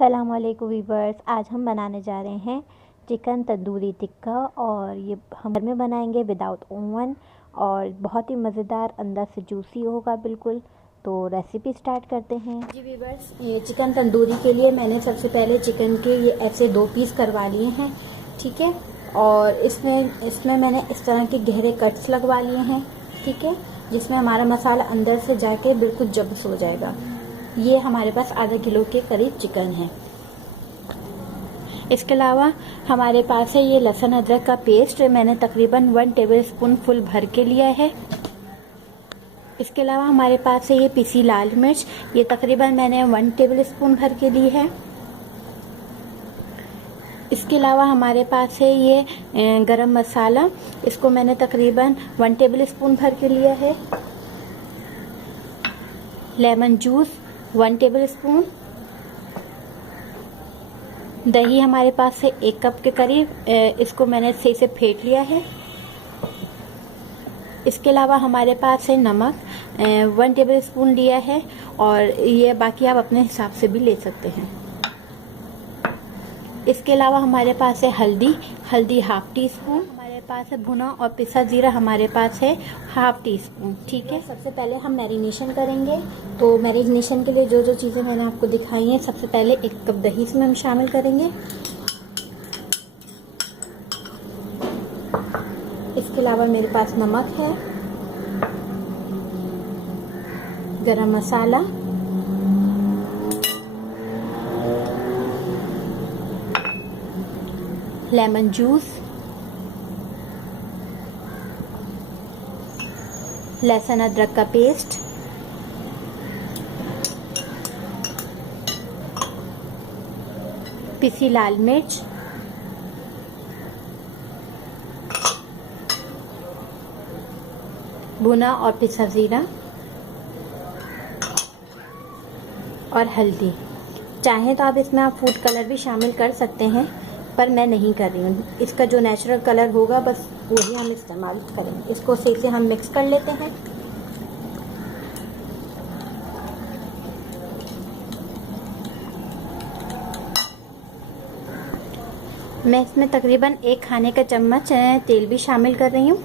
अस्सलाम वालेकुम वीवर्स। आज हम बनाने जा रहे हैं चिकन तंदूरी टिक्का और ये हम घर में बनाएंगे विदाउट ओवन और बहुत ही मज़ेदार, अंदर से जूसी होगा बिल्कुल। तो रेसिपी स्टार्ट करते हैं जी वीवर्स। ये चिकन तंदूरी के लिए मैंने सबसे पहले चिकन के ये ऐसे 2 पीस करवा लिए हैं, ठीक है। और इसमें मैंने इस तरह के गहरे कट्स लगवा लिए हैं, ठीक है, जिसमें हमारा मसाला अंदर से जाके बिल्कुल जब्स हो जाएगा। ये हमारे पास आधा किलो के करीब चिकन है। इसके अलावा हमारे पास है ये लहसुन अदरक का पेस्ट, मैंने तकरीबन 1 टेबलस्पून फुल भर के लिया है। इसके अलावा हमारे पास है ये पिसी लाल मिर्च, ये तकरीबन मैंने 1 टेबलस्पून भर के ली है। इसके अलावा हमारे पास है ये गरम मसाला, इसको मैंने तकरीबन 1 टेबलस्पून भर के लिया है। Lemon juice 1 tablespoon. दही हमारे पास है 1 कप के करीब, इसको मैंने सही से फेंट लिया है। इसके अलावा हमारे पास है नमक 1 टेबलस्पून लिया है, और ये बाकी आप अपने हिसाब से भी ले सकते हैं। इसके अलावा हमारे पास है हल्दी 1/2 टीस्पून। हमारे पास है भुना और पिसा जीरा, हमारे पास है 1/2 टीस्पून, ठीक है। सबसे पहले हम मैरिनेशन करेंगे। तो मैरिनेशन के लिए जो जो चीज़ें मैंने आपको दिखाई हैं, सबसे पहले 1 कप दही इसमें हम शामिल करेंगे। इसके अलावा मेरे पास नमक है, गरम मसाला, लेमन जूस, लहसुन अदरक का पेस्ट, पिसी लाल मिर्च, भुना और पिसा जीरा और हल्दी। चाहे तो आप इसमें फूड कलर भी शामिल कर सकते हैं, पर मैं नहीं कर रही हूँ। इसका जो नेचुरल कलर होगा बस वही हम इस्तेमाल करेंगे। इसको सही से हम मिक्स कर लेते हैं। मैं इसमें तकरीबन 1 खाने का चम्मच तेल भी शामिल कर रही हूँ।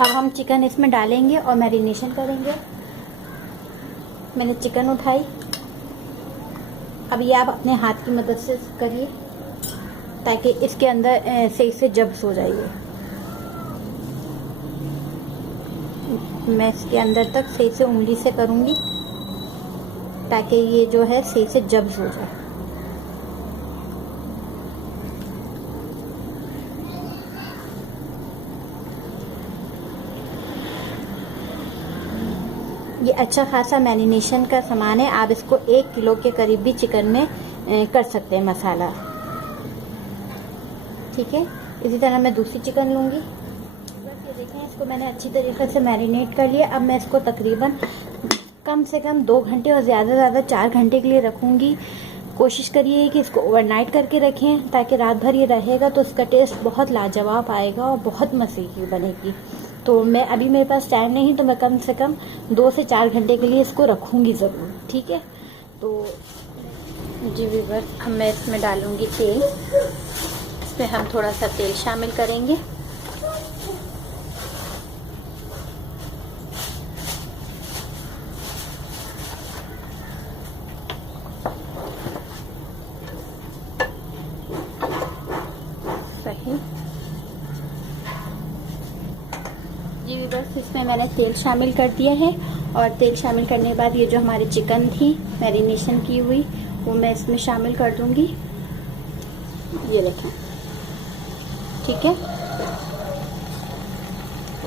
अब हम चिकन इसमें डालेंगे और मैरिनेशन करेंगे। मैंने चिकन उठाई, अब ये आप अपने हाथ की मदद से करिए ताकि इसके अंदर सही से जब्स हो जाइए। मैं इसके अंदर तक सही से उंगली से करूँगी ताकि ये जो है सही से जब्स हो जाए। ये अच्छा खासा मैरिनेशन का सामान है। आप इसको 1 किलो के करीब भी चिकन में कर सकते हैं मसाला, ठीक है। इसी तरह मैं दूसरी चिकन लूँगी। बस ये देखें, इसको मैंने अच्छी तरीके से मैरिनेट कर लिया। अब मैं इसको तकरीबन कम से कम 2 घंटे और ज़्यादा से ज़्यादा 4 घंटे के लिए रखूँगी। कोशिश करिए कि इसको ओवरनाइट करके रखें ताकि रात भर ये रहेगा तो इसका टेस्ट बहुत लाजवाब आएगा और बहुत मज़े की बनेगी। तो मैं अभी मेरे पास टाइम नहीं, तो मैं कम से कम 2 से 4 घंटे के लिए इसको रखूँगी ज़रूर, ठीक है। तो जी व्यूअर्स, अब मैं इसमें डालूँगी तेल। इसमें हम थोड़ा सा तेल शामिल करेंगे। सही जी व्यूअर्स, इसमें मैंने तेल शामिल कर दिया है, और तेल शामिल करने के बाद ये जो हमारी चिकन थी मैरिनेशन की हुई, वो मैं इसमें शामिल कर दूंगी। ये देखें, ठीक है।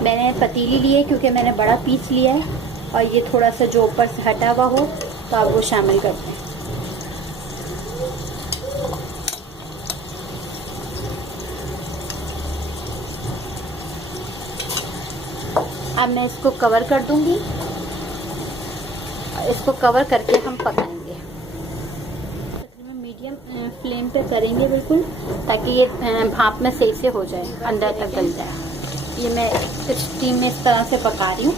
मैंने पतीली ली है क्योंकि मैंने बड़ा पीस लिया है, और ये थोड़ा सा जो ऊपर से हटा हुआ हो तो आप वो शामिल करते हैं। अब मैं इसको कवर कर दूंगी। इसको कवर करके हम पकाएंगे। तकरीबन मीडियम फ्लेम पे करेंगे बिल्कुल, ताकि ये भाप में सही से हो जाए, अंदर तक गल जाए। ये मैं स्टीम में इस तरह से पका रही हूँ।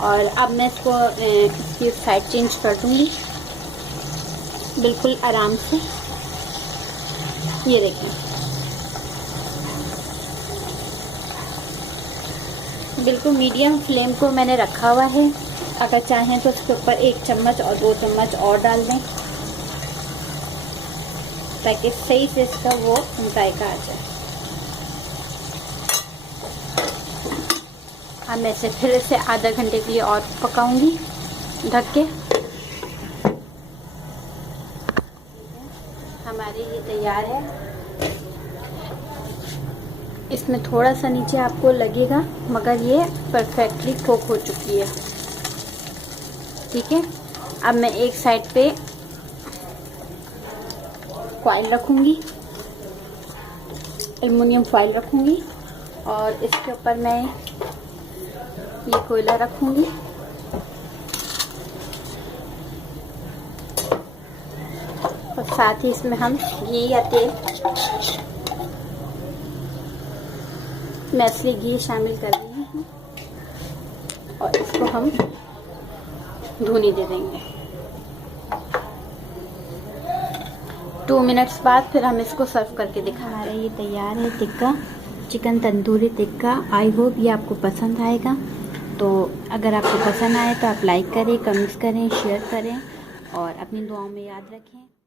और अब मैं इसको इसकी साइड चेंज कर दूँगी बिल्कुल आराम से। ये देखें, बिल्कुल मीडियम फ्लेम को मैंने रखा हुआ है। अगर चाहें तो इसके ऊपर 1 चम्मच और 2 चम्मच और डाल दें, ताकि सही से इसका वो जायका आ जाए। अब मैं इसे फिर से आधा घंटे के लिए और पकाऊंगी ढक के। हमारे ये तैयार है। इसमें थोड़ा सा नीचे आपको लगेगा, मगर ये परफेक्टली कुक हो चुकी है। ठीक है, अब मैं एक साइड पे फॉइल रखूंगी, एल्युमिनियम फॉइल रखूंगी, और इसके ऊपर मैं ये कोयला रखूंगी। और साथ ही इसमें हम घी या तेल, मैं असली घी शामिल कर रही हूँ, और इसको हम धुनी दे देंगे। 2 मिनट्स बाद फिर हम इसको सर्व करके दिखा रहे हैं। ये तैयार है tikka, chicken tandoori tikka. I hope ये आपको पसंद आएगा। तो अगर आपको पसंद आए तो आप लाइक करें, कमेंट्स करें, शेयर करें, और अपनी दुआओं में याद रखें।